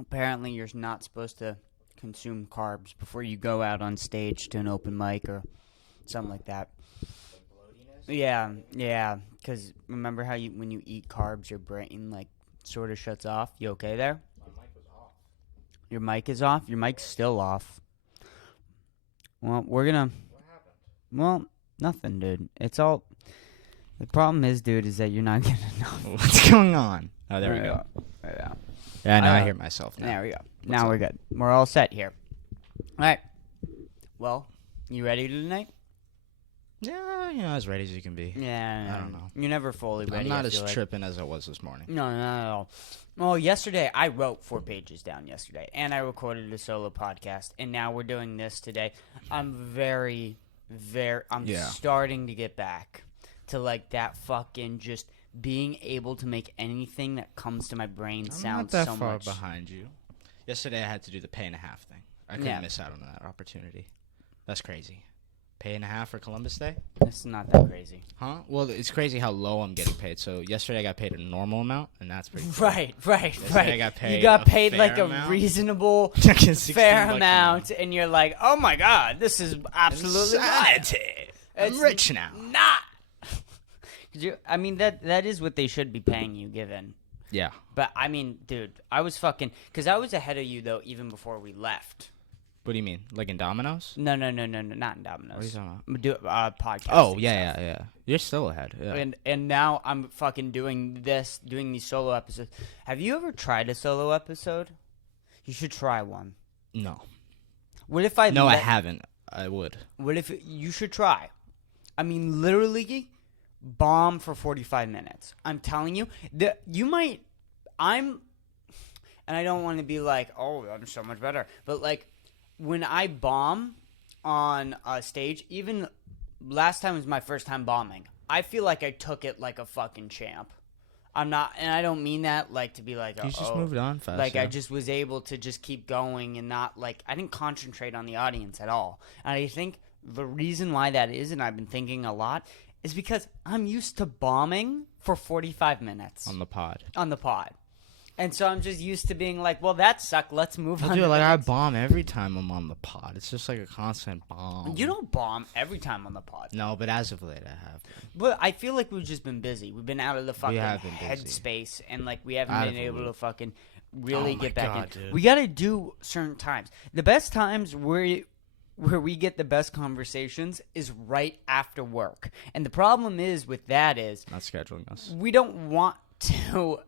apparently you're not supposed to consume carbs before you go out on stage to an open mic or something like that. Yeah, yeah. Because remember how when you eat carbs, your brain like sort of shuts off. You okay there? My mic was off. Your mic is off. Your mic's still off. Well, we're gonna. What happened? Well, nothing, dude. It's all. The problem is, dude, is that you're not getting enough. What's going on? Oh, there we go. Yeah. Yeah, now I hear myself now. There we go. What's Now up? we're good. We're all set here. All right. Well, you ready tonight? Yeah, as ready as you can be. Yeah. I don't know. You're never fully ready. I'm not I as feel like. tripping as I was this morning. No, not at all. Well, yesterday I wrote 4 pages down yesterday, and I recorded a solo podcast, and now we're doing this today. I'm starting to get back to like that fucking just being able to make anything that comes to my brain sound I'm not that so far much. behind you. Yesterday I had to do the pay and a half thing. I couldn't miss out on that opportunity. That's crazy. Pay and a half for Columbus Day? It's not that crazy. Huh? Well, it's crazy how low I'm getting paid. So yesterday I got paid a normal amount, and that's pretty cool. Right. Yesterday I got paid You got paid fair like amount. a reasonable, Like a 16 fair bucks an amount, and you're like, oh my god, this is absolutely Insanity. I'm It's rich now. not. I mean, that is what they should be paying you, given. Yeah. But, I mean, dude, I was fucking... Because I was ahead of you, though, even before we left. What do you mean? Like in Domino's? No, not in Domino's. What are you talking Do about? podcast. Oh, yeah. You're still ahead. Yeah. And now I'm fucking doing these solo episodes. Have you ever tried a solo episode? You should try one. No. What if I... No, I haven't. I would. What if... You should try. I mean, literally... bomb for 45 minutes. I'm telling you, and I don't want to be like, oh, I'm so much better, but like when I bomb on a stage, even last time was my first time bombing, I feel like I took it like a fucking champ. I'm not, and I don't mean that like to be like, You just moved on fast. like I just was able to just keep going and not like, I didn't concentrate on the audience at all. And I think the reason why that is, and I've been thinking a lot, is because I'm used to bombing for 45 minutes on the pod. And so I'm just used to being like, well, that sucked. Let's move on. Dude, like I bomb every time I'm on the pod. It's just like a constant bomb. You don't bomb every time on the pod. No, but as of late, I have. But I feel like we've just been busy. We've been out of the fucking busy. headspace, and like we haven't Out been of the able to loop. fucking really get back God, in. dude. We got to do certain times. The best times where we get the best conversations is right after work. And the problem is with that is Not scheduling us. we don't want to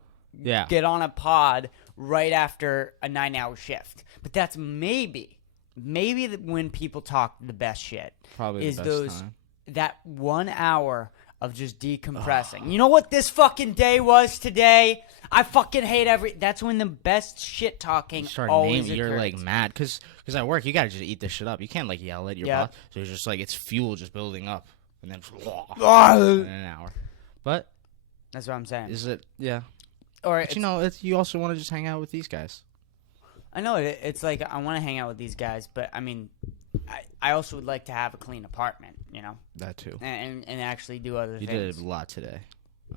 Yeah. get on a pod right after a 9-hour shift. But that's maybe when people talk the best shit. Probably is the best time. That 1 hour of just decompressing. You know what this fucking day was today? I fucking hate that's when the best shit talking You start always naming, you're occurs. like mad because at work you gotta just eat this shit up. You can't like yell at your Yeah. boss. So it's just like it's fuel just building up and then Oh. in an hour. But That's what I'm saying. is it? Yeah. Or But you know, you also want to just hang out with these guys. I know it's like I want to hang out with these guys, but I mean, I also would like to have a clean apartment, you know, That too. and actually do other You things. did a lot today.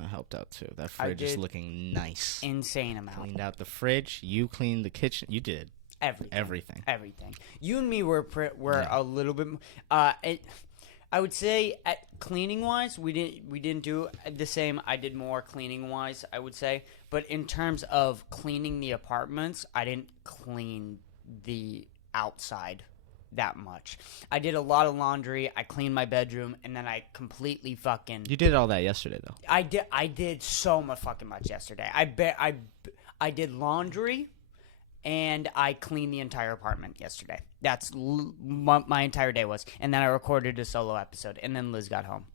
I helped out too. That I fridge is did looking nice. Insane amount. Cleaned out the fridge. You cleaned the kitchen. You did Everything. everything. You and me were Yeah. a little bit. I would say at cleaning wise, we didn't do the same. I did more cleaning wise, I would say. But in terms of cleaning the apartments, I didn't clean the outside that much. I did a lot of laundry. I cleaned my bedroom, and then I completely fucking. You did all that yesterday though. I did so much fucking much yesterday. I did laundry, and I cleaned the entire apartment yesterday. That's what my entire day was. And then I recorded a solo episode, and then Liz got home.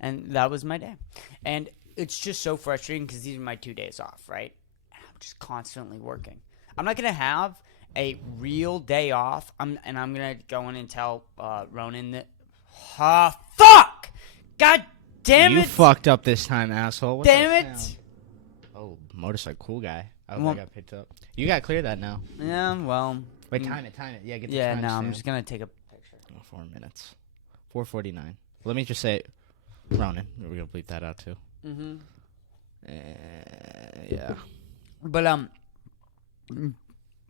And that was my day. And it's just so frustrating because these are my 2 days off, right? And I'm just constantly working. I'm not going to have a real day off. I'm going to go in and tell Ronan that, fuck! God damn You it! fucked up this time, asshole. What's Damn that it! sound? Oh, motorcycle, cool guy. I hope Well- I got picked up. You got to clear that now. Yeah, well. Wait, time it. Yeah, get the Yeah, time no, I'm stamp. just going to take a picture. 4 minutes. 4:49. Let me just say, Ronan. We're gonna bleep that out too. Mm-hmm. Yeah. But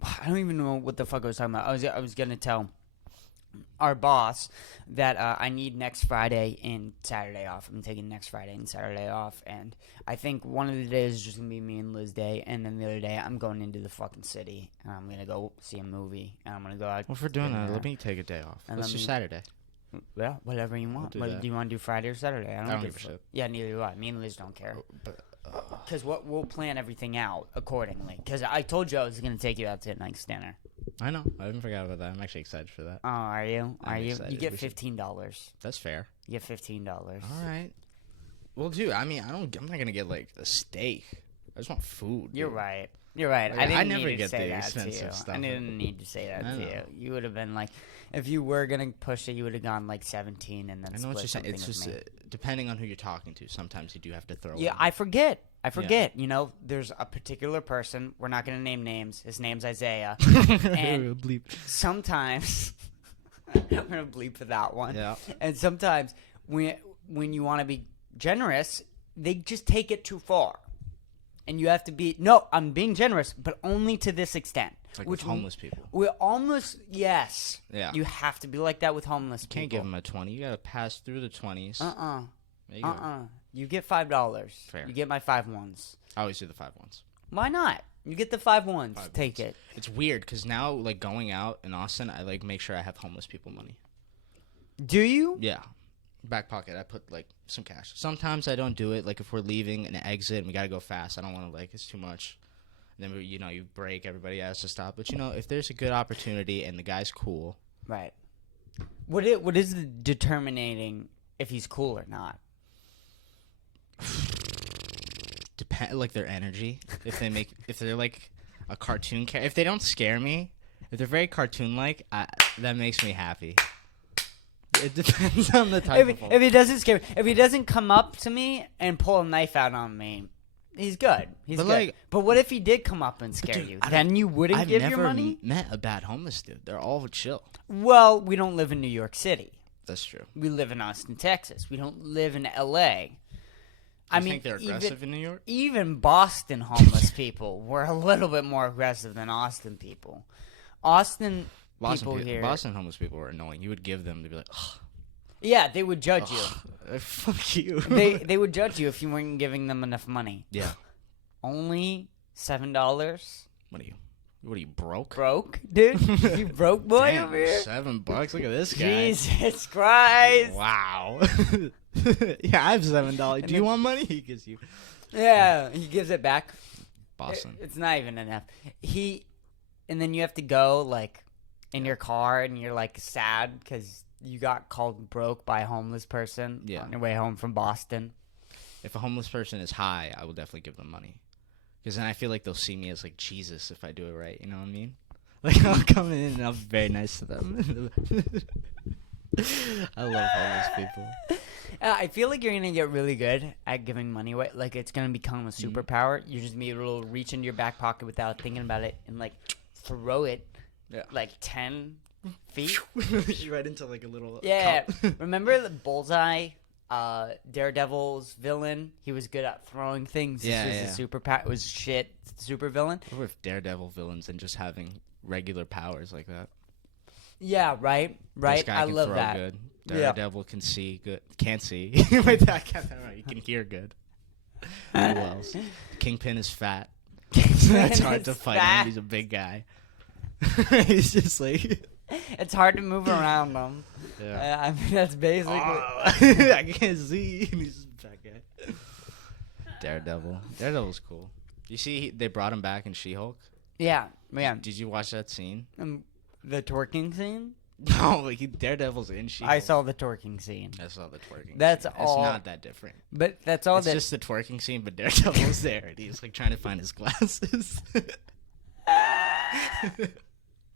I don't even know what the fuck I was talking about. I was gonna tell our boss that I need next Friday and Saturday off. I'm taking next Friday and Saturday off, and I think one of the days is just gonna be me and Liz day, and then the other day I'm going into the fucking city and I'm gonna go see a movie, and I'm gonna go out. Well, if we're doing that, let me take a day off. Let's do Saturday. Yeah, whatever you want. Do Do you want to do Friday or Saturday? I don't give a shit. Yeah, neither do I. Me and Liz don't care. Because we'll plan everything out accordingly. Because I told you I was going to take you out to tonight's dinner. I know. I haven't forgot about that. I'm actually excited for that. Oh, are you? I'm excited. You get $15. That's fair. You get $15. All right. Well, dude, I mean, I'm not going to get, like, a steak. I just want food. You're dude. right. You're right. Like, I didn't never need to get say the that to you. expensive stuff. I didn't need to say that I to know. you. You would have been like, if you were going to push it, you would have gone like 17 and then I know what split you're saying. something It's with just me. depending on who you're talking to, sometimes you do have to throw Yeah, in. I forget. You know, there's a particular person. We're not going to name names. His name's Isaiah. And Bleep. sometimes I'm going to bleep for that one. Yeah. And sometimes when you want to be generous, they just take it too far. And you have to be, no, I'm being generous, but only to this extent. Like with homeless people. We're almost, yes. Yeah. You have to be like that with homeless people. Can't give them a 20. You got to pass through the 20s. There you go. You get $5. Fair. You get my 5 ones. I always do the 5 ones. Why not? You get the 5 ones. 5 Take ones. it. It's weird because now, like, going out in Austin, I, like, make sure I have homeless people money. Do you? Yeah. Back pocket, I put, like, some cash. Sometimes I don't do it. Like, if we're leaving an exit and we got to go fast, I don't want to, like, it's too much. And then, you know, you break, everybody has to stop. But, you know, if there's a good opportunity and the guy's cool. Right. What is the determining if he's cool or not? Depend, like, their energy. If they're, like, a cartoon character. If they don't scare me, if they're very cartoon-like, that makes me happy. It depends on the type of If he doesn't scare me, if he doesn't come up to me and pull a knife out on me, he's good. He's But, good. like- But what if he did come up and scare dude, you? I Then you wouldn't I've give never your money? met a bad homeless dude. They're all chill. Well, we don't live in New York City. That's true. We live in Austin, Texas. We don't live in L.A. I You mean, think they're aggressive in New York? even Boston homeless people were a little bit more aggressive than Austin people. Boston here. Boston homeless people are annoying. You would give them, they'd be like, ugh. Yeah, they would judge you. Fuck you. They would judge you if you weren't giving them enough money. Yeah. Only $7? What are you, broke? Broke, dude? You broke boy Damn, over here? $7. Look at this guy. Jesus Christ. Wow. Yeah, I have $7. Do you want money? He gives you. Yeah, he gives it back. Boston. It's not even enough. And then you have to go, like, in your car, and you're, like, sad because you got called broke by a homeless person on your way home from Boston. If a homeless person is high, I will definitely give them money. Because then I feel like they'll see me as, like, Jesus if I do it right. You know what I mean? Like, I'll come in and I'll be very nice to them. I love homeless people. I feel like you're going to get really good at giving money away. Like, it's going to become a superpower. You're just be able to reach into your back pocket without thinking about it and, like, throw it, like, 10 feet. Right into, like, a little Yeah. cup. Remember the Bullseye, Daredevil's villain? He was good at throwing things. Yeah, This was a superpower. It was shit super villain. What if Daredevil villains and just having regular powers like that? Yeah, right? This guy I can love throw that. good. Yeah. Daredevil can see good. Can't see. Wait, that can't, he can hear good. Who else? Kingpin is fat. That's hard to fight him. He's a big guy. He's just like... It's hard to move around him. Yeah. I mean, that's basically... I can't see. He's just a fat guy. Daredevil. Daredevil's cool. You see, they brought him back in She-Hulk? Yeah. Did you watch that scene? The twerking scene? No, like Daredevil's in She-Hulk. I saw the twerking scene. I saw the twerking That's scene. all. It's not that different. But that's all It's that... just the twerking scene, but Daredevil's there, and he's like trying to find his glasses.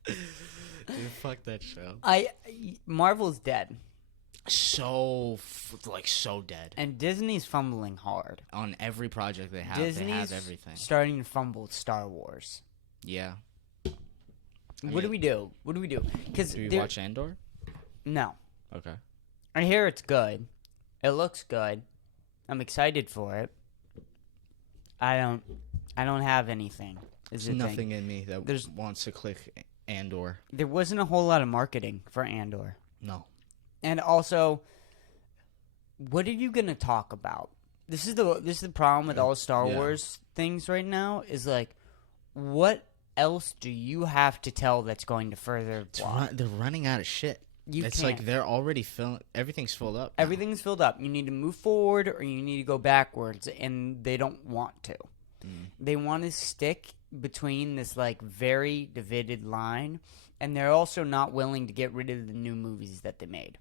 Dude, fuck that show. Marvel's dead. So dead. And Disney's fumbling hard. On every project they have, Disney's they have everything. starting to fumble with Star Wars. Yeah. What do we do? Because Do you watch Andor? No. Okay. I hear it's good. It looks good. I'm excited for it. I don't have anything. Is There's the nothing thing. in me that wants to click Andor. There wasn't a whole lot of marketing for Andor. No. And also, what are you gonna talk about? This is the problem with all Star Wars things right now. Is like, what else do you have to tell that's going to further plot? They're running out of shit. It's can't. like they're already filling. Everything's filled up. Now. Everything's filled up. You need to move forward or you need to go backwards, and they don't want to. They want to stick between this like very divided line, and they're also not willing to get rid of the new movies that they made.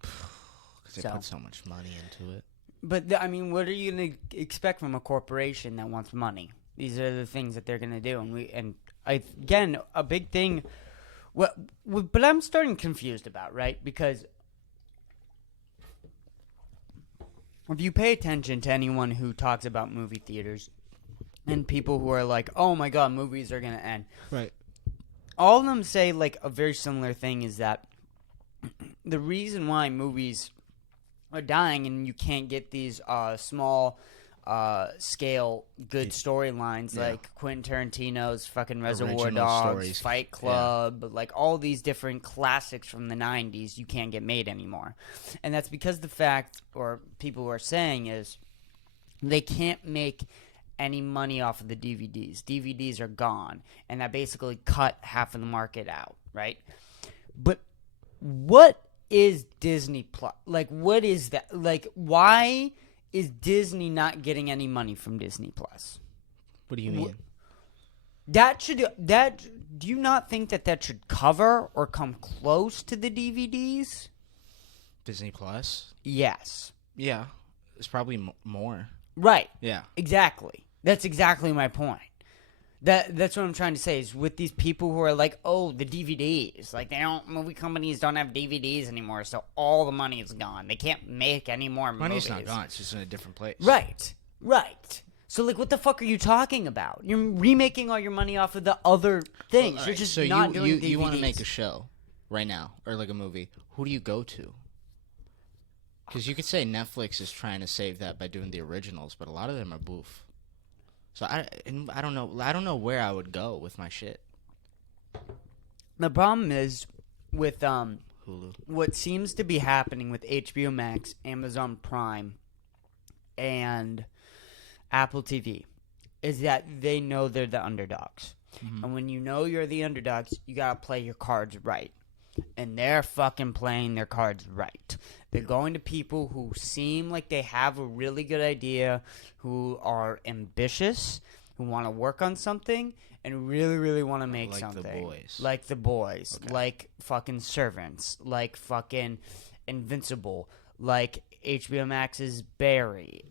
Because they put so much money into it. But I mean, what are you gonna expect from a corporation that wants money? These are the things that they're gonna do, again, a big thing. But I'm starting confused about, right? Because if you pay attention to anyone who talks about movie theaters and people who are like, "Oh my God, movies are gonna end," right? All of them say like a very similar thing: is that the reason why movies are dying and you can't get these small scale good storylines like Quentin Tarantino's fucking Reservoir Dogs, stories. Fight Club, like all these different classics from the 90s you can't get made anymore. And that's because the fact, or people who are saying, is they can't make any money off of the DVDs. DVDs are gone, and that basically cut half of the market out, right? But what is Disney Plus? Like, what is that? Like, why is Disney not getting any money from Disney Plus? What do you mean? Do you not think that should cover or come close to the DVDs? Disney Plus? Yes. Yeah. It's probably more. Right. Yeah. Exactly. That's exactly my point. That's what I'm trying to say, is with these people who are like, oh, the DVDs. Like, movie companies don't have DVDs anymore, so all the money is gone. They can't make any more Money's movies. not gone. It's just in a different place. Right. So, like, what the fuck are you talking about? You're remaking all your money off of the other things. Well, You're just so not doing DVDs. You want to make a show right now, or like a movie. Who do you go to? Because you could say Netflix is trying to save that by doing the originals, but a lot of them are boof. So I don't know. I don't know where I would go with my shit. The problem is with Hulu. what seems to be happening with HBO Max, Amazon Prime, and Apple TV is that they know they're the underdogs. Mm-hmm. And when you know you're the underdogs, you gotta play your cards right. And they're fucking playing their cards right. They're going to people who seem like they have a really good idea, who are ambitious, who want to work on something, and really, really want to make something. Like The Boys. Okay. Like fucking Servants. Like fucking Invincible. Like HBO Max's Barry.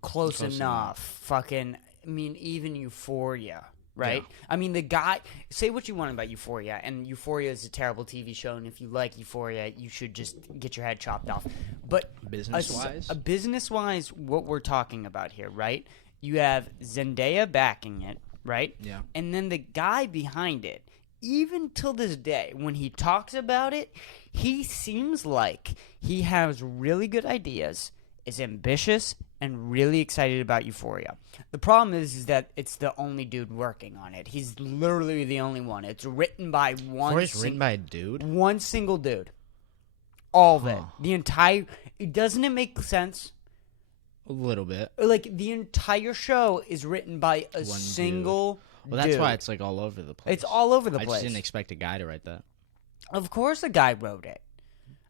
Close enough. Fucking, I mean, even Euphoria. Right? Yeah. I mean, the guy... Say what you want about Euphoria, and Euphoria is a terrible TV show, and if you like Euphoria, you should just get your head chopped off. But... Business-wise? Business-wise, what we're talking about here, right? You have Zendaya backing it, right? Yeah. And then the guy behind it, even till this day, when he talks about it, he seems like he has really good ideas, is ambitious, and really excited about Euphoria. The problem is that it's the only dude working on it. He's literally the only one. It's written by written by a dude? One single dude. All of it. The entire... Doesn't it make sense? A little bit. Like, the entire show is written by a single dude. Well, that's why it's, like, all over the place. It's all over the place. I just didn't expect a guy to write that. Of course a guy wrote it.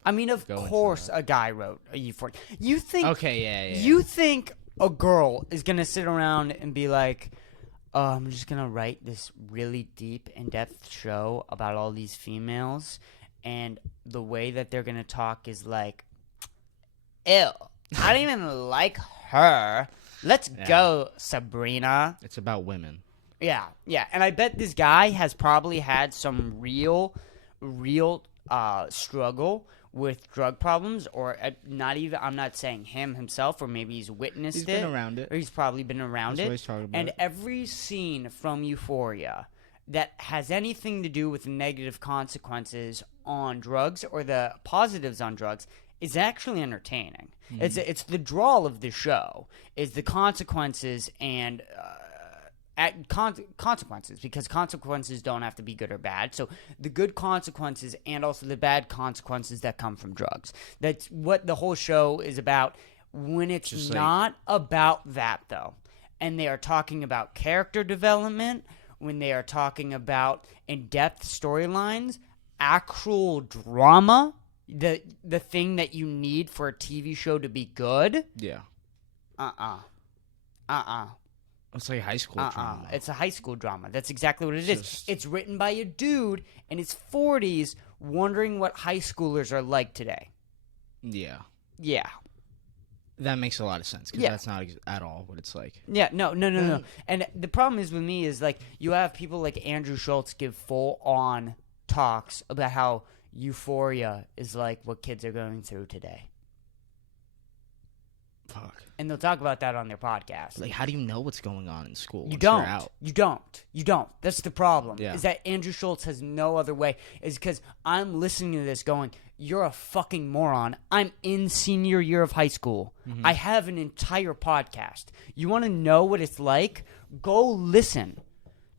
I mean, of course a guy wrote a Euphoria. You think... Okay, yeah. You think a girl is going to sit around and be like, I'm just going to write this really deep, in-depth show about all these females, and the way that they're going to talk is like, ew, I don't even like her. Let's go, Sabrina. It's about women. Yeah. And I bet this guy has probably had some real struggle with drug problems, or not even, I'm not saying him himself, or maybe he's witnessed it. He's been around it. Or he's probably been around That's it. What he's talking about. And every scene from Euphoria that has anything to do with negative consequences on drugs or the positives on drugs is actually entertaining. Mm-hmm. It's the draw of the show, is the consequences and consequences, because consequences don't have to be good or bad. So the good consequences and also the bad consequences that come from drugs. That's what the whole show is about. When it's Just not about that, though, and they are talking about character development, when they are talking about in-depth storylines, actual drama, the thing that you need for a TV show to be good. Yeah. It's like high school drama. It's a high school drama. That's exactly what it is. Just- It's written by a dude in his 40s wondering what high schoolers are like today. Yeah. Yeah. That makes a lot of sense because Yeah. that's not at all what it's like. Yeah, no. And the problem is with me is, like, you have people like Andrew Schultz give full-on talks about how euphoria is like what kids are going through today. Fuck. And they'll talk about that on their podcast. Like, how do you know what's going on in school? You once don't. You're out? You don't. That's the problem. Yeah. Is that Andrew Schultz has no other way. Is because I'm listening to this going, you're a fucking moron. I'm in senior year of high school. Mm-hmm. I have an entire podcast. You want to know what it's like? Go listen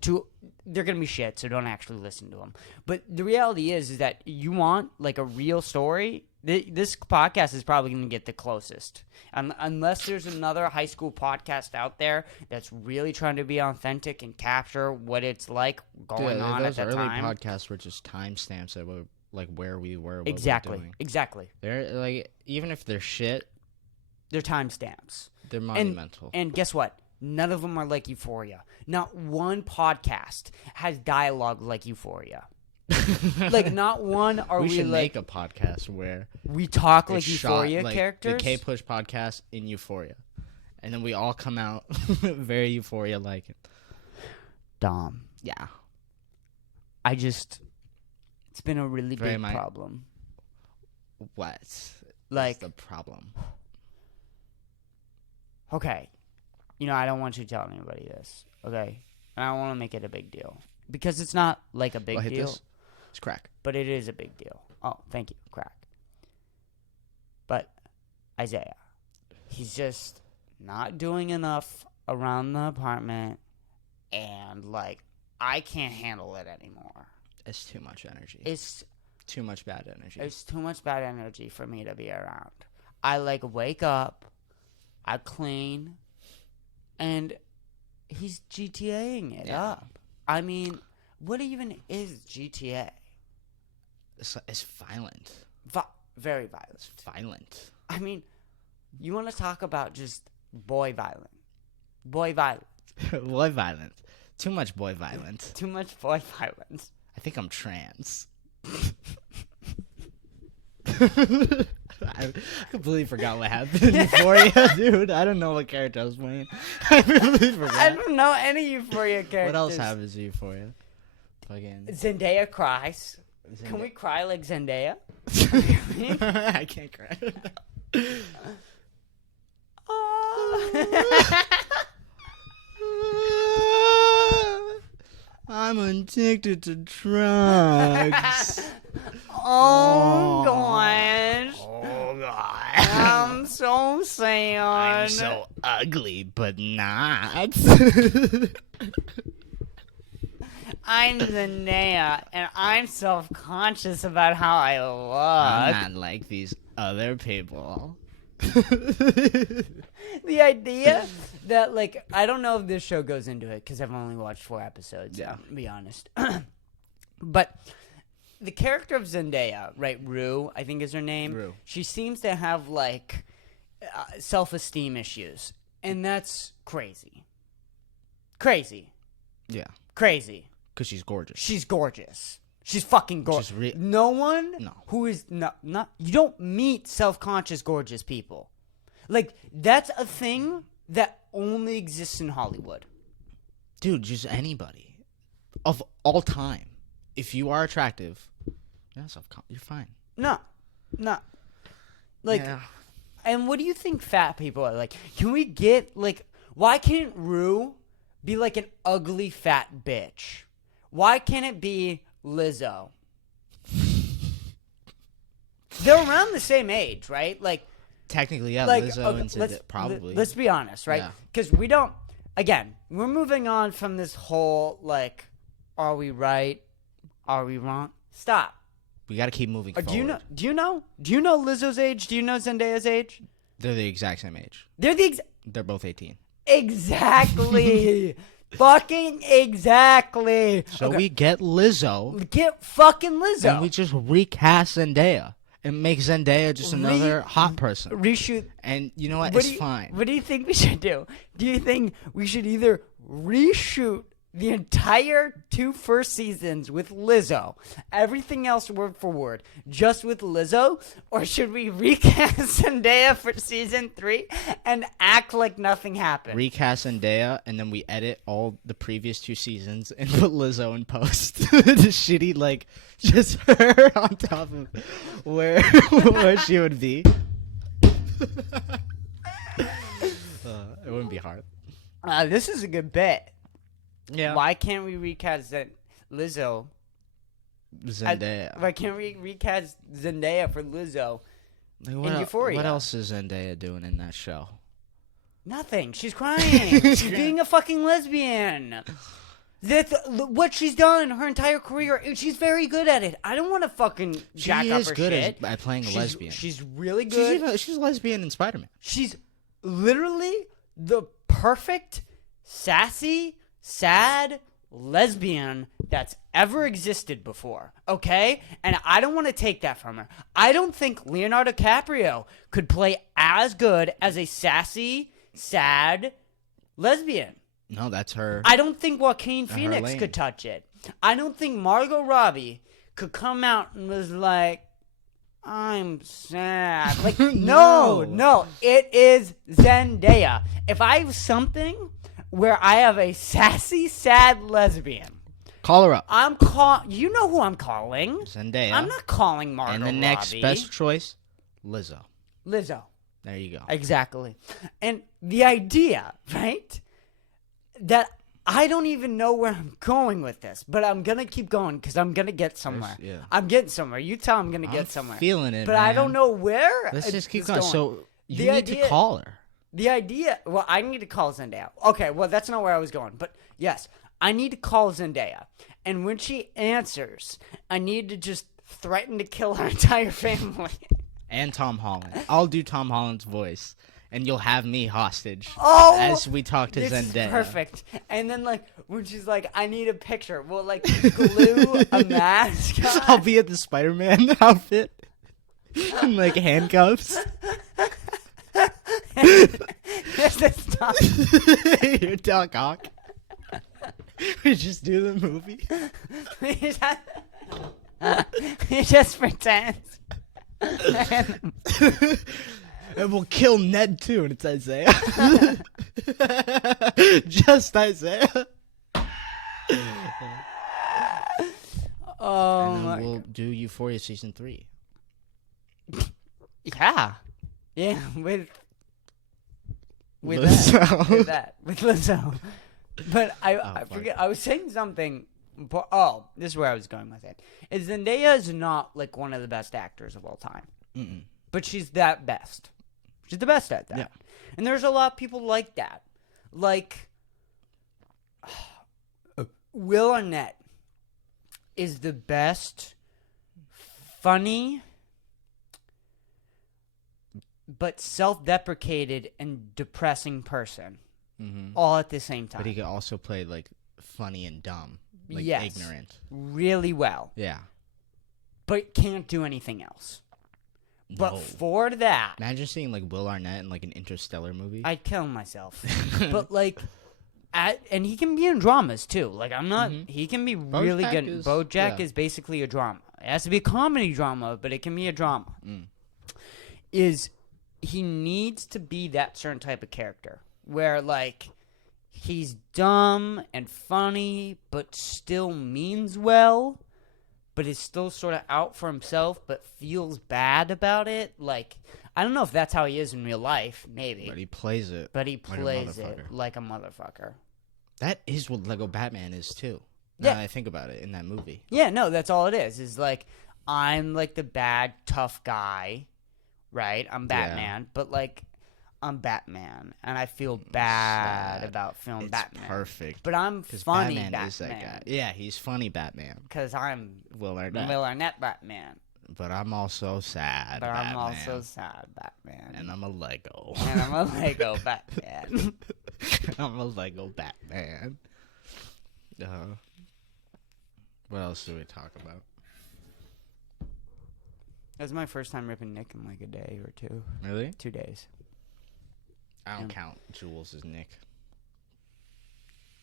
to. They're going to be shit, so don't actually listen to them. But the reality is that you want, like, a real story. This podcast is probably going to get the closest. Unless there's another high school podcast out there that's really trying to be authentic and capture what it's like going on at those that early time. podcasts were just timestamps that were like where we were. What Exactly. We were doing. Exactly. They're like, even if they're shit, They're timestamps. they're monumental. And guess what? None of them are like Euphoria. Not one podcast has dialogue like Euphoria. Like, not one are we we should like make a podcast where we talk like it's Euphoria shot like characters. the Kpush podcast in Euphoria, and then we all come out very Euphoria like it. Dom. Yeah. It's been a really Very big problem. What? Like, What's the problem? okay, I don't want you to tell anybody this, okay? And I don't want to make it a big deal. Because it's not like a big Hit deal, this. It's crack. but it is a big deal. Oh, thank you, crack. But Isaiah, he's just not doing enough around the apartment, and, like, I can't handle it anymore. It's too much energy. It's too much bad energy. It's too much bad energy for me to be around. I, like, wake up, I clean, and he's GTAing it up. I mean, what even is GTA? It's violent. Very violent. It's violent. I mean, you want to talk about just boy violence. Boy violence. Boy violent. Too much boy violent. Too much boy violence. I think I'm trans. I completely forgot what happened in Euphoria, dude. I don't know what character I was playing. I really forgot. I don't know any Euphoria characters. What else happens in Euphoria? Fucking Zendaya cries. Can we cry like Zendaya? I can't cry. I'm addicted to drugs. Oh, gosh. Oh god. I'm so sad. I'm so ugly, but not. I'm Zendaya, and I'm self-conscious about how I look. I'm not like these other people. The idea that, like, I don't know if this show goes into it because I've only watched 4 episodes. Yeah. To be honest. But the character of Zendaya, right, Rue, I think is her name. Rue. She seems to have, like, self-esteem issues, and that's crazy. Crazy. Yeah. Crazy. Because she's gorgeous. She's gorgeous. She's fucking gorgeous. No one who is not you don't meet self-conscious gorgeous people. Like, that's a thing that only exists in Hollywood. Dude, just anybody of all time. If you are attractive, you're fine. No. Like, Yeah. and what do you think fat people are like? Can we get, like, why can't Rue be like an ugly fat bitch? Why can't it be Lizzo? They're around the same age, right? Like, Technically, yeah, like, Lizzo okay, and Zendaya, probably. Let's be honest, right? Yeah. Because we don't again, we're moving on from this whole, like, are we right? Are we wrong? Stop. We got to keep moving forward. Do you know Lizzo's age? Do you know Zendaya's age? They're the exact same age. They're both 18. Exactly. Fucking exactly. So we get Lizzo. Get fucking Lizzo. And we just recast Zendaya. And make Zendaya just another hot person. Reshoot. And you know what? It's fine. What do you think we should do? Do you think we should either reshoot the entire 2 first seasons with Lizzo, everything else word for word, just with Lizzo, or should we recast Zendaya for season 3 and act like nothing happened? Recast Zendaya, and then we edit all the previous 2 seasons and put Lizzo in post. The shitty, like, just her on top of where she would be. It wouldn't be hard. This is a good bit. Yeah. Why can't we recast Lizzo? Zendaya. Why can't we recast Zendaya for Lizzo Like, in Euphoria? What else is Zendaya doing in that show? Nothing. She's crying. She's being a fucking lesbian. What she's done her entire career, she's very good at it. I don't want to fucking jack up her shit. She is good at playing a lesbian. She's really good. She's a lesbian in Spider-Man. She's literally the perfect, sassy, sad lesbian that's ever existed before, okay? And I don't want to take that from her. I don't think Leonardo DiCaprio could play as good as a sassy, sad lesbian. No, that's her. I don't think Joaquin Phoenix could touch it. I don't think Margot Robbie could come out and was like, I'm sad. Like, no. It is Zendaya. If I have something where I have a sassy, sad lesbian, call her up. You know who I'm calling. Zendaya. I'm not calling Margot Robbie. And the next best choice, Lizzo. There you go. Exactly. And the idea, right, that I don't even know where I'm going with this, but I'm going to keep going because I'm going to get somewhere. Yeah. I'm getting somewhere. You tell I'm going to get somewhere. Feeling it, but man. I don't know where. Let's just keep going. So you need to call her. The idea, well, I need to call Zendaya. Okay, well, that's not where I was going. But yes, I need to call Zendaya. And when she answers, I need to just threaten to kill her entire family. And Tom Holland. I'll do Tom Holland's voice. And you'll have me hostage as we talk to this Zendaya. Is perfect. And then, like, when she's like, I need a picture, we'll, like, glue a mask on. I'll be at the Spider-Man outfit. In, like, handcuffs. Stop. You're Doc Ock. We just do the movie. He just pretends. And we'll kill Ned too, and it's Isaiah. Just Isaiah. Oh, and my then we'll do Euphoria season 3. Yeah, with Lizzo. with Lizzo. But I forget. I was saying something. This is where I was going with it. Is Zendaya is not like one of the best actors of all time, but she's that best. She's the best at that. Yeah. And there's a lot of people like that. Like Will Arnett is the best funny but self-deprecated and depressing person all at the same time. But he could also play like funny and dumb, like yes, ignorant. Really well. Yeah. But can't do anything else. But No. for that, Imagine seeing like Will Arnett in like an Interstellar movie. I'd kill myself. But like, and he can be in dramas too. Like I'm not. He can be really good. BoJack is basically a drama. It has to be a comedy drama, but it can be a drama. He needs to be that certain type of character where like he's dumb and funny, but still means well. But is still sort of out for himself, but feels bad about it. Like, I don't know if that's how he is in real life. Maybe. But he plays it. Like a motherfucker. That is what Lego Batman is, too. Yeah. Now that I think about it in that movie. Yeah, no, that's all it is. Is like, I'm like the bad, tough guy, right? I'm Batman. Yeah. But like, I'm Batman, and I feel bad about feeling It's Batman. perfect. But I'm Because funny Batman is that guy. Yeah, he's funny Batman. Because I'm Will Arnett. Will Arnett Batman. But I'm also sad But Batman. I'm also sad Batman. And I'm a Lego. And I'm a Lego Batman. I'm a Lego Batman. What else do we talk about? That was my first time ripping Nick in like a day or two. Really? 2 days. I don't count Jules as Nick.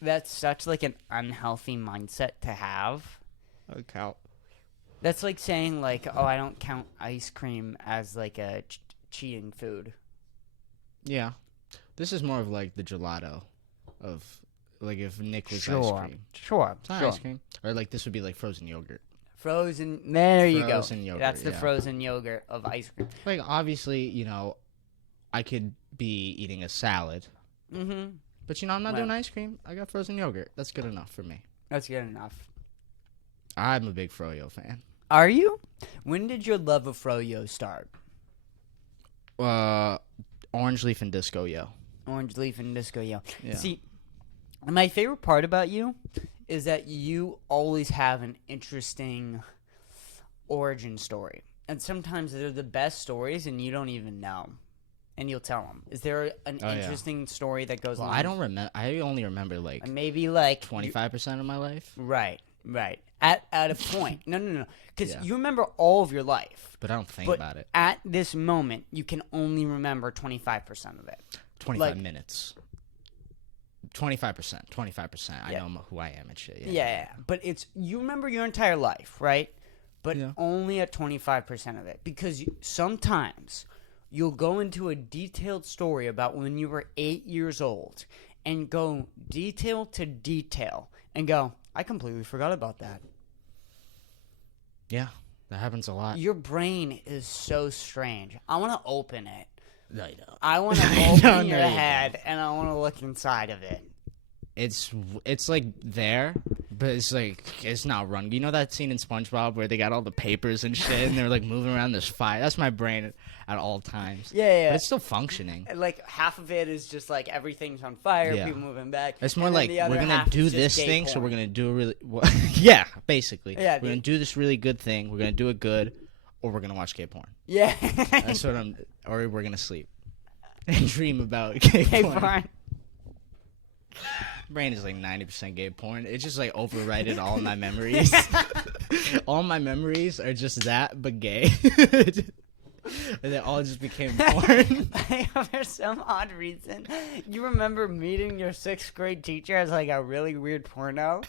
That's such like an unhealthy mindset to have. I count. That's like saying like, oh, I don't count ice cream as like a cheating food. Yeah. This is more of like the gelato of like if Nick was ice cream. Sure. It's not ice cream. Or like this would be like frozen yogurt. Frozen. There you go. Frozen yogurt, That's the yeah. frozen yogurt of ice cream. Like obviously, you know, I could be eating a salad. Mm-hmm. But you know, I'm not Well- doing ice cream. I got frozen yogurt. That's good enough for me. That's good enough. I'm a big Froyo fan. Are you? When did your love of Froyo start? Orange leaf and disco, yo. Orange leaf and disco, yo. Yeah. See, my favorite part about you is that you always have an interesting origin story. And sometimes they're the best stories and you don't even know. And you'll tell them. Is there an Oh, yeah. interesting story that goes Well, along? I don't remember. I only remember like Maybe like 25% of my life. Right. At a point. No. Because Yeah. you remember all of your life. But I don't think But about it. at this moment, you can only remember 25% of it. 25 like- minutes. 25%. 25%. I Yeah. know who I am and shit. Yeah. But you remember your entire life, right? But Yeah. only at 25% of it. Because sometimes you'll go into a detailed story about when you were 8 years old and go detail to detail and go, I completely forgot about that. Yeah. That happens a lot. Your brain is so strange. I want to open it. No, you don't. I want to No, open no, your you head and I want to look inside of it. It's like there, but it's like it's not run. You know that scene in SpongeBob where they got all the papers and shit and they're like moving around this fire? That's my brain at all times. Yeah. But it's still functioning. Like half of it is just like everything's on fire, Yeah. people moving back. It's more and then like the other we're gonna half do is just this gay thing, so porn. we're gonna do a really yeah, basically. Yeah, we're gonna do this really good thing. We're gonna do it good, or we're gonna watch gay porn. Yeah. That's what I'm. Or we're gonna sleep and dream about gay Gay porn. porn. Brain is like 90% gay porn. It just like overrided all my memories. All my memories are just that, but gay. And they all just became porn. For some odd reason, you remember meeting your 6th grade teacher as like a really weird porno?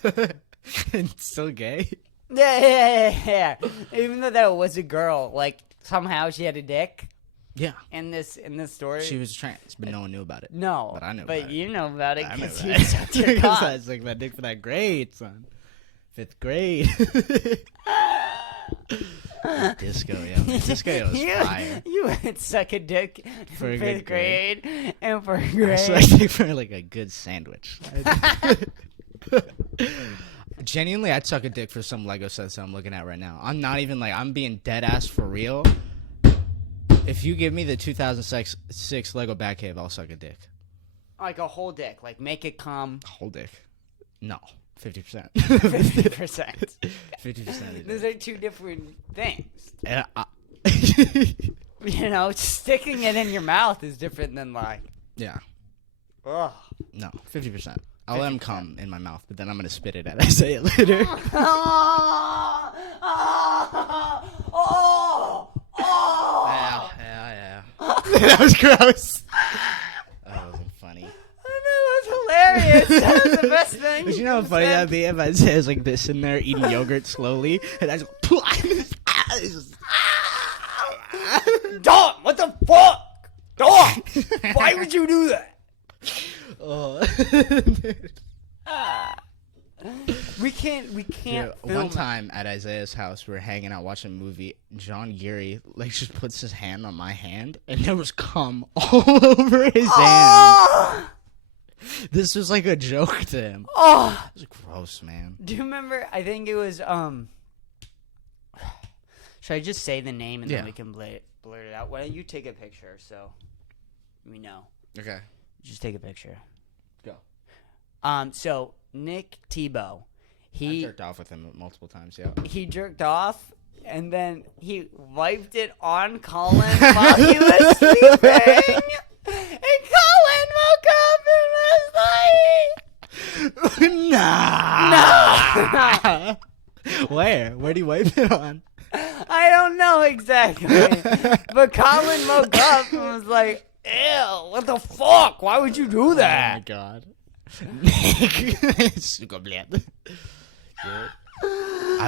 And still gay. Yeah. Even though that was a girl, like somehow she had a dick Yeah. in this story. She was trans, but no one knew about it. No, But I knew about it. you know about it I know because that. you sucked your Because cock. I sucked my dick for that grade, son. 5th grade. Disco, yo. Disco, yo, is fire. You would suck a dick For a in good 5th grade and for I grade. sucked dick for like a good sandwich. Genuinely, I'd suck a dick for some Lego sets that I'm looking at right now. I'm not even like, I'm being dead ass for real. If you give me the 2006 Lego Batcave, I'll suck a dick. Like a whole dick. Like make it come Whole dick. No. 50%. 50%. 50% of Those it. are two different things. And You know, sticking it in your mouth is different than like, yeah. ugh. No. 50%. I'll let him come in my mouth, but then I'm going to spit it out. I say it later. Yeah. That was gross. That wasn't funny. I know, that's hilarious. That was the best thing. But you know how funny that'd be if I was like this in there eating yogurt slowly, and I just Don, what the fuck? Don, why would you do that? oh. We can't Yeah, film one it. time at Isaiah's house, we were hanging out watching a movie. John Geary like just puts his hand on my hand, and there was cum all over his hand. Oh! This was like a joke to him. Oh! It was gross, man. Do you remember? I think it was Should I just say the name and Yeah. then we can blurt it out? Why don't you take a picture? So we know. Okay. Just take a picture. Go. So Nick Tebow, I jerked off with him multiple times. Yeah. he jerked off, and then he wiped it on Colin while he was sleeping. And Colin woke up and was like, Nah. Where? Where'd he wipe it on? I don't know exactly. But Colin woke up and was like, ew, what the fuck? Why would you do that? Oh my god.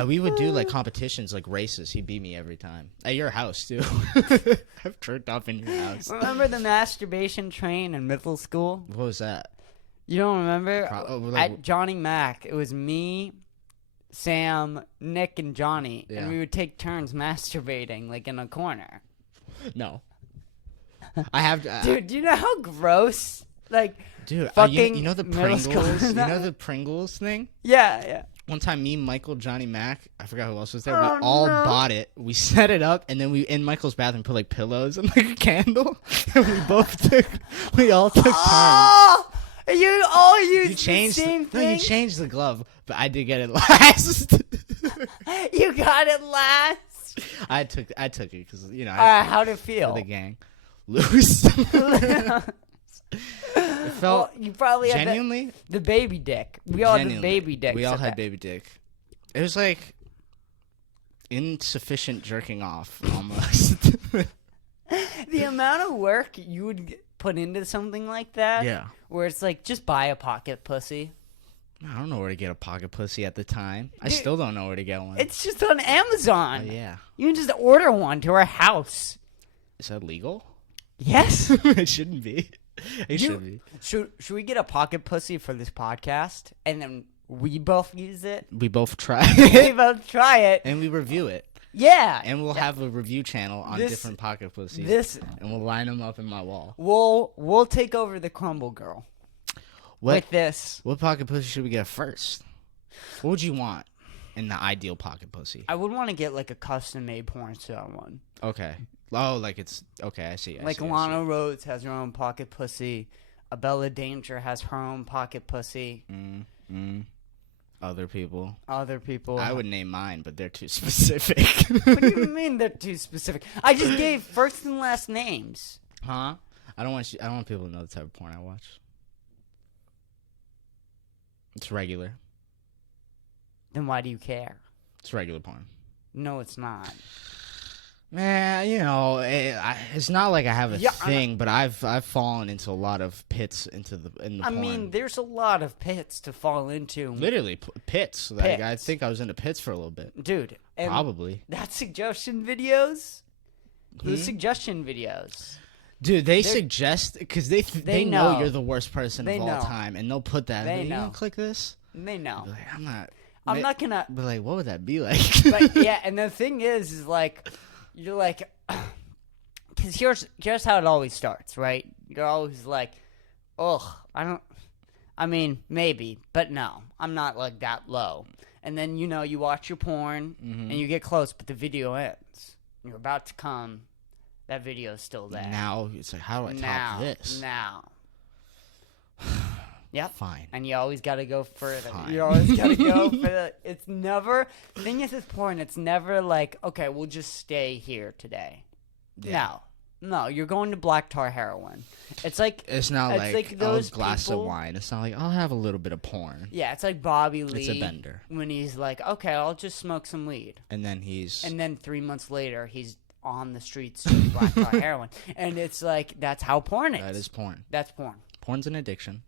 We would do like competitions, like races. He beat me every time. At your house too. I've jerked off in your house. Remember the masturbation train in middle school? What was that? You don't remember? Like, At Johnny Mac, it was me, Sam, Nick, and Johnny, Yeah. and we would take turns masturbating, like in a corner. no. I have Dude, do you know how gross? Like, dude, fucking you know the middle school Pringles? is You that? know the Pringles thing? yeah. One time, me, Michael, Johnny Mac, I forgot who else was there. Oh, we all no. bought it. We set it up, and then we in Michael's bathroom put like pillows and like a candle, and we all took turns. Oh, you You used changed, the same thing. you changed the glove, but I did get it last. You got it last. I took it because you know How'd it for feel? the gang. Loose. It felt Well, you probably had genuinely. the baby dick. We all had the Genuinely, baby dick. We all had baby dick. It was like insufficient jerking off almost. The amount of work you would put into something like that. Yeah. Where it's like, just buy a pocket pussy. I don't know where to get a pocket pussy at the time. I Dude, still don't know where to get one. It's just on Amazon. Oh, yeah. You can just order one to our house. Is that legal? Yes. It shouldn't be. It should be. Should we get a pocket pussy for this podcast and then we both use it? We both try We it both try it. and we review it. Yeah. And we'll have a review channel on different pocket pussies. And we'll line them up in my wall. We'll take over the Crumble Girl with this. What pocket pussy should we get first? What would you want in the ideal pocket pussy? I would want to get like a custom made porn star one. Okay. Oh, like it's okay. I see. Like Lana Rhodes has her own pocket pussy. Abella Danger has her own pocket pussy. Other people. Other people. I would name mine, but they're too specific. What do you mean they're too specific? I just gave first and last names. Huh? I don't want people to know the type of porn I watch. It's regular. Then why do you care? It's regular porn. No, it's not. Man, you know, it's not like I have a thing, but I've fallen into a lot of pits in the porn. I mean, there's a lot of pits to fall into. Literally pits. Like I think I was into pits for a little bit. Dude. Probably. That suggestion videos? Those suggestion videos. Dude, they suggest because they know you're the worst person of all time, and they'll put that. They know. You gonna click this? They know. Like, I'm not gonna. But like, what would that be like? But yeah, and the thing is like, you're like, because here's how it always starts, right? You're always like, ugh, I mean, maybe, but no, I'm not like that low. And then you watch your porn and you get close, but the video ends. You're about to come. That video is still there. Now it's like, how do I top this? Now. Yep. Fine. And you always got to go further. Fine. You always got to go further. It's never, the thing is with porn, it's never like, okay, we'll just stay here today. Yeah. No, you're going to black tar heroin. It's like, it's not like those a glass people, of wine. It's not like, I'll have a little bit of porn. Yeah, it's like Bobby Lee. It's a bender. When he's like, okay, I'll just smoke some weed. And then 3 months later, he's on the streets doing black tar heroin. And it's like, that's how porn is. That is porn. That's porn. Porn's an addiction.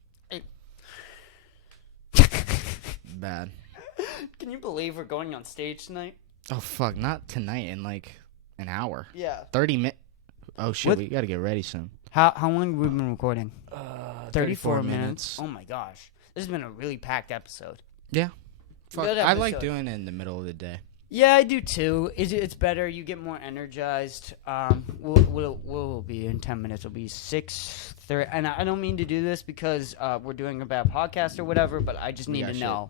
Bad. Can you believe we're going on stage tonight? Oh, fuck. Not tonight. In like an hour. Yeah. 30 minutes. Oh, shit. What? We got to get ready soon. How long have we been recording? 34 minutes. Oh, my gosh. This has been a really packed episode. Yeah. Fuck. Good I like episode. doing it in the middle of the day. Yeah, I do too. It's better. You get more energized. We'll be in 10 minutes. It'll be 6:30. And I don't mean to do this because we're doing a bad podcast or whatever, but I just need to know.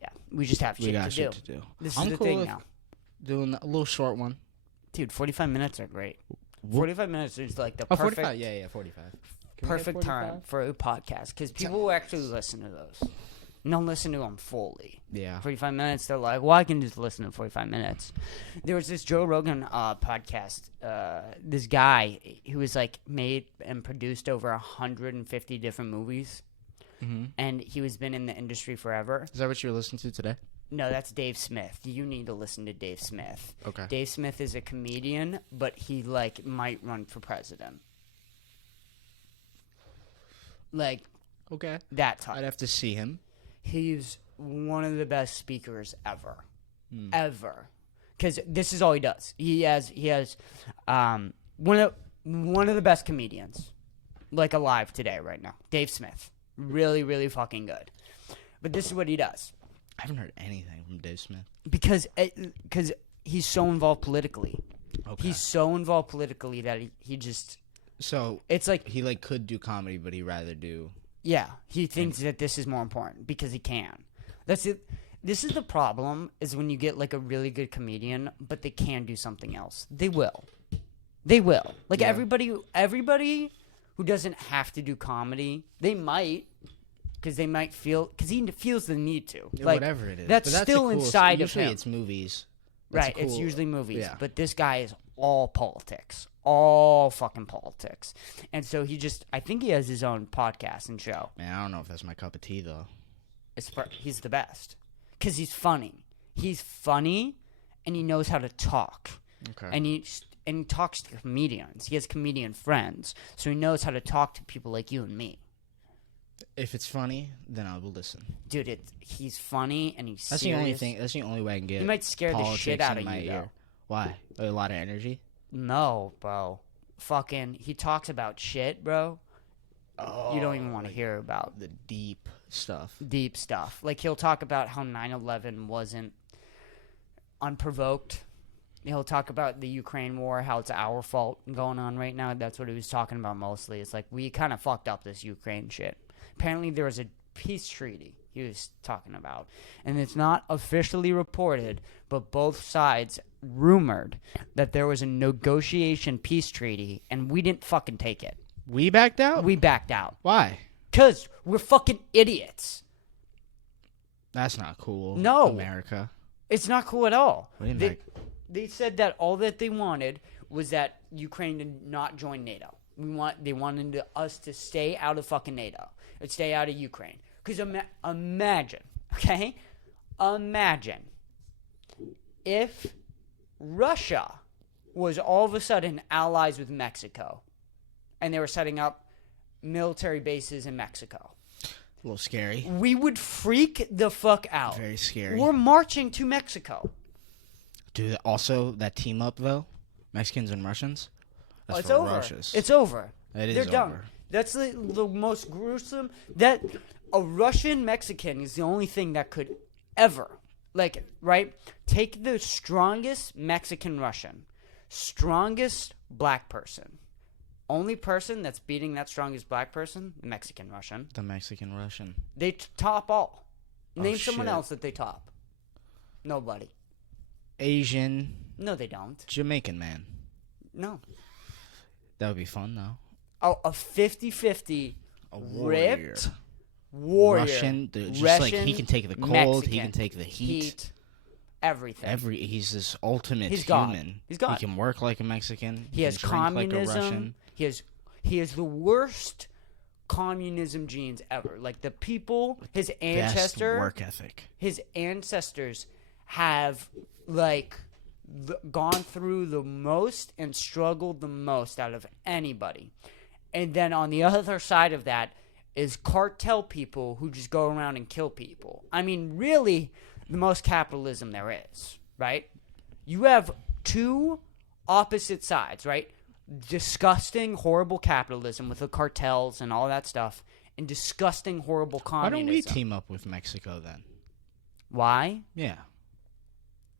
Yeah, we just have shit to do. This is the thing now. Doing a little short one. Dude, 45 minutes are great. 45 minutes is like the Oh, perfect 45. Yeah, 45. Can we get perfect 45? time for a podcast because people will actually listen to those. And don't listen to them fully. Yeah. 45 minutes, they're like, well, I can just listen to 45 minutes. There was this Joe Rogan podcast. This guy who was like made and produced over 150 different movies. Mm-hmm. And he was been in the industry forever. Is that what you're listening to today? No, that's Dave Smith. You need to listen to Dave Smith. Okay. Dave Smith is a comedian, but he like might run for president. Like Okay. that type. I'd have to see him. He's one of the best speakers ever. Hmm. Ever. Because this is all he does. He has one of the best comedians like alive today right now. Dave Smith. Really, really fucking good. But this is what he does. I haven't heard anything from Dave Smith. Because he's so involved politically. Okay. He's so involved politically that he just... So It's like... he like could do comedy, but he'd rather do. Yeah, he thinks that this is more important because he can. That's it. This is the problem, is when you get like a really good comedian, but they can do something else. They will. They will. Like Yeah. everybody who doesn't have to do comedy, they might, because they might feel, because he feels the need to. Yeah, Like, whatever it is. that's But still a cool, inside of usually him. it's movies. That's Right, a it's cool- usually movies. yeah. But this guy is all politics. All fucking politics. And so I think he has his own podcast and show. Man, I don't know if that's my cup of tea though. He's the best. Because he's funny. He's funny, and he knows how to talk. Okay. And he talks to comedians. He has comedian friends. So he knows how to talk to people like you and me. If it's funny, then I will listen. Dude, he's funny, and he's That's serious. the only thing. That's the only way I can get. He might scare the politics shit out in of my you, though. ear. Why? A lot of energy. No, bro. Fucking, he talks about shit, bro. Oh, You don't even want to hear about the deep stuff. deep stuff. Like, he'll talk about how 9/11 wasn't unprovoked. He'll talk about the Ukraine war, how it's our fault going on right now. That's what he was talking about mostly. It's like, we kind of fucked up this Ukraine shit. Apparently, there was a peace treaty he was talking about. And it's not officially reported, but both sides rumored that there was a negotiation peace treaty, and we didn't fucking take it. We backed out. We backed out. Why? Because we're fucking idiots. That's not cool. No. America. It's not cool at all. What do you mean They said that all that they wanted was that Ukraine did not join NATO. They wanted us to stay out of fucking NATO. And stay out of Ukraine. Because imagine, okay? Imagine if Russia was all of a sudden allies with Mexico. And they were setting up military bases in Mexico. A little scary. We would freak the fuck out. Very scary. We're marching to Mexico. Dude, also that team up though, Mexicans and Russians. That's It's over. ferocious. It's over. It is They're done. over. That's the most gruesome. That a Russian Mexican is the only thing that could ever, like, right? Take the strongest Mexican Russian, strongest black person. Only person that's beating that strongest black person, the Mexican Russian. The Mexican Russian. They top all. Name someone shit. else that they top. Nobody. Asian. No, they don't. Jamaican man. No. That would be fun though. Oh, a 50-50 A warrior. ripped warrior. Russian, just Russian, like he can take the cold, Mexican, he can take the heat. Everything. He's this ultimate He's God. human. He's God. He can work like a Mexican. He has can drink like a communism. Russian. He has the worst communism genes ever. Like the people, his Best work ethic. his ancestors have like gone through the most and struggled the most out of anybody. And then on the other side of that is cartel people who just go around and kill people. I mean, really, the most capitalism there is, right? You have two opposite sides, right? Disgusting, horrible capitalism with the cartels and all that stuff, and disgusting, horrible Why communism. don't we team up with Mexico then? Why? Yeah.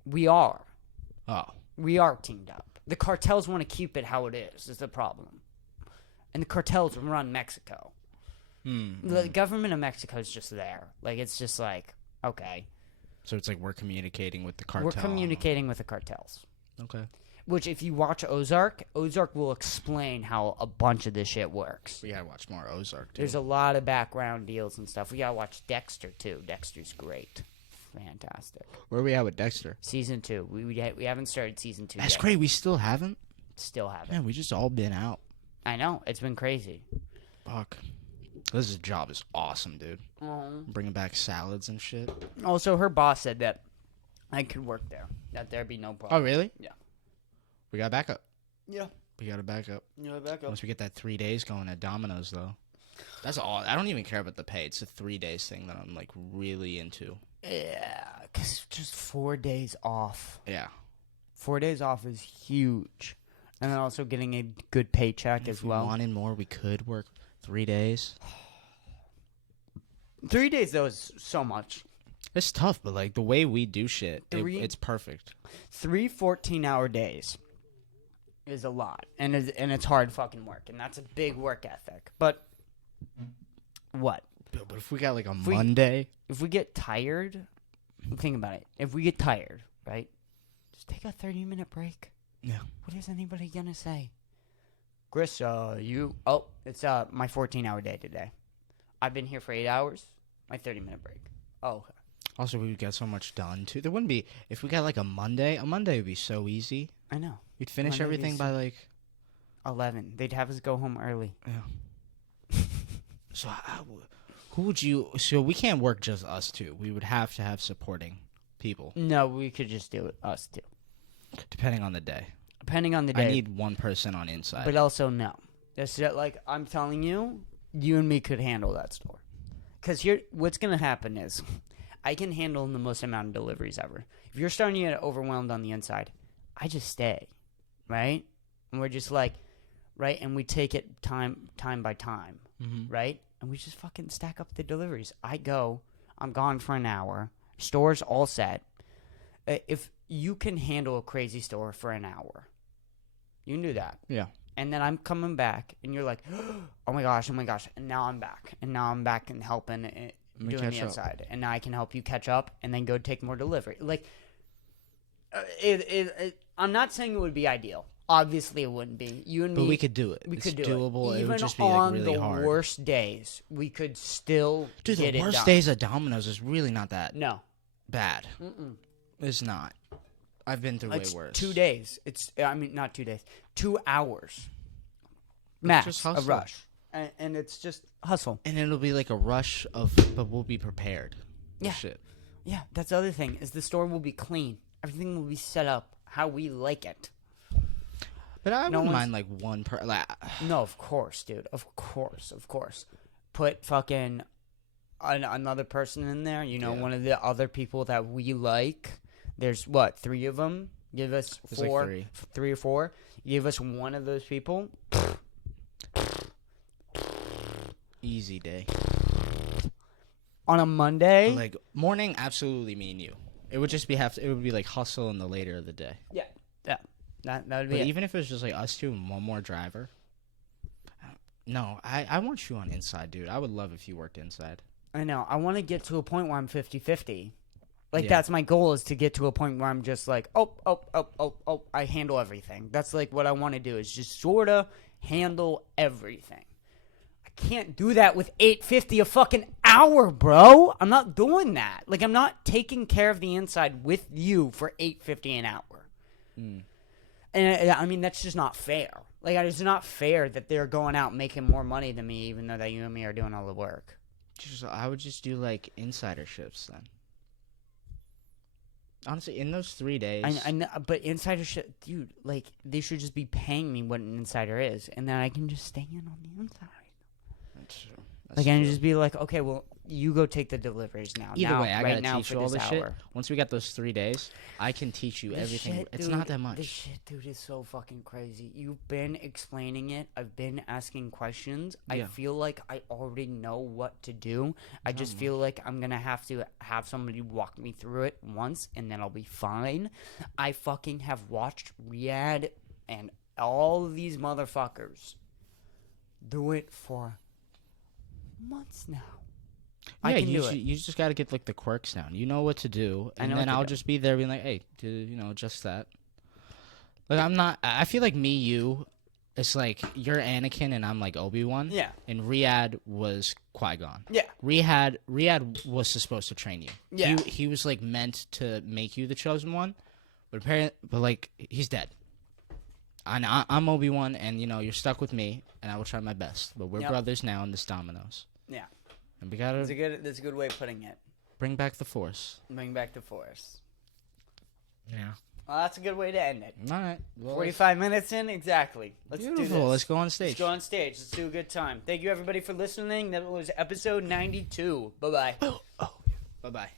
We are. Oh. We are teamed up. The cartels want to keep it how it is the problem. And the cartels run Mexico. The government of Mexico is just there. Like, it's just like, okay. So it's like we're communicating with the cartel. We're communicating with the cartels. Okay. Which, if you watch Ozark will explain how a bunch of this shit works. We gotta watch more Ozark, too. There's a lot of background deals and stuff. We gotta watch Dexter, too. Dexter's great. Fantastic. Where are we at with Dexter? Season 2. We haven't started Season 2 That's yet. great. We still haven't? Still haven't. Man, we just all been out. I know. It's been crazy. Fuck. This job is awesome, dude. Bringing back salads and shit. Also, her boss said that I could work there. That there'd be no problem. Oh, really? Yeah. We got backup. Yeah. We got a backup. You know, back up. Once we get that 3 days going at Domino's, though. That's all. I don't even care about the pay. It's the 3 days thing that I'm, like, really into. Yeah, because just 4 days off. Yeah. 4 days off is huge. And then also getting a good paycheck as well. If we wanted more, we could work 3 days. 3 days, though, is so much. It's tough, but, like, the way we do shit, it's perfect. 3 14-hour days is a lot. And it's hard fucking work. And that's a big work ethic. But what? But if we got, like, Monday. If we get tired, think about it. If we get tired, right? Just take a 30-minute break. Yeah. What is anybody gonna say? Kris, it's my 14-hour day today. I've been here for 8 hours. My 30-minute break. Oh, okay. Also, we would get so much done, too. There wouldn't be, if we got, like, a Monday would be so easy. I know. You'd finish Monday everything by, like... 11. They'd have us go home early. Yeah. So, who would you... So, we can't work just us two. We would have to have supporting people. No, we could just do it, us two. Depending on the day. Depending on the day. I need one person on inside. But also, no. That's like, I'm telling you, you and me could handle that store. Because here, what's going to happen is, I can handle the most amount of deliveries ever. If you're starting to get overwhelmed on the inside, I just stay, right? And we're just like, right? And we take it time by time, right? And we just fucking stack up the deliveries. I'm gone for an hour. Store's all set. If you can handle a crazy store for an hour, you can do that. Yeah. And then I'm coming back, and you're like, oh my gosh, and now I'm back. And now I'm back and helping doing the inside. And now I can help you catch up and then go take more delivery. Like, I'm not saying it would be ideal. Obviously, it wouldn't be. You and me. But we could do it. We could do doable. it. It would just be on like really the hard. worst days, we could still Dude, get the it worst done. days at Domino's is really not that No. bad. It's not. I've been through way worse. 2 days. Not 2 days. 2 hours. Max just of hustle. rush. And it's just hustle. And it'll be like a rush but we'll be prepared. Yeah. Shit. Yeah, that's the other thing, is the store will be clean. Everything will be set up how we like it. But I wouldn't mind like one per. Like, No, of course, dude. Of course. Put fucking another person in there. One of the other people that we like. There's 3 of them. Give us 4, like 3 or 4. Give us one of those people. easy day. On a Monday. But like morning, absolutely me and you. It would just be it would be like hustle in the later of the day. Yeah. That would be But it. even if it was just like us two and one more driver. No, I want you on inside, dude. I would love if you worked inside. I know. I want to get to a point where I'm 50-50. Like, Yeah. that's my goal, is to get to a point where I'm just like, I handle everything. That's, like, what I want to do, is just sort of handle everything. I can't do that with $8.50 a fucking hour, bro. I'm not doing that. Like, I'm not taking care of the inside with you for $8.50 an hour. And, I mean, that's just not fair. Like, it's not fair that they're going out making more money than me, even though that you and me are doing all the work. I would just do like insider shifts then. Honestly, in those 3 days, I know, but insider shit, dude. Like, they should just be paying me what an insider is, and then I can just stay in on the inside. That's true. Like, and just be like, okay, well, you go take the deliveries now. Either way, I right gotta teach you all this this shit. hour. Once we got those 3 days, I can teach you everything. Shit, it's dude, not that much. This shit, dude, is so fucking crazy. You've been explaining it. I've been asking questions. Yeah. I feel like I already know what to do. I just feel like I'm gonna have to have somebody walk me through it once, and then I'll be fine. I fucking have watched Riyadh and all of these motherfuckers do it for months now. I can do it. You just got to get like the quirks down. You know what to do, and then I'll just be there being like, "Hey, just that." Like I'm not. I feel like you. It's like you're Anakin and I'm like Obi-Wan. Yeah. And Riyadh was Qui-Gon. Yeah. Riyadh was supposed to train you. Yeah. He was like meant to make you the chosen one, but like he's dead. I'm Obi-Wan, and you're stuck with me, and I will try my best. But we're brothers now in this Dominoes. Yeah. And we gotta. That's a good way of putting it. Bring back the Force. Bring back the Force. Yeah. Well, that's a good way to end it. All right. Well, 45 minutes in, exactly. Let's beautiful. do this. Let's go on stage. Let's go on stage. Let's do a good time. Thank you, everybody, for listening. That was episode 92. Bye-bye. Bye-bye.